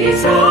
Jesus.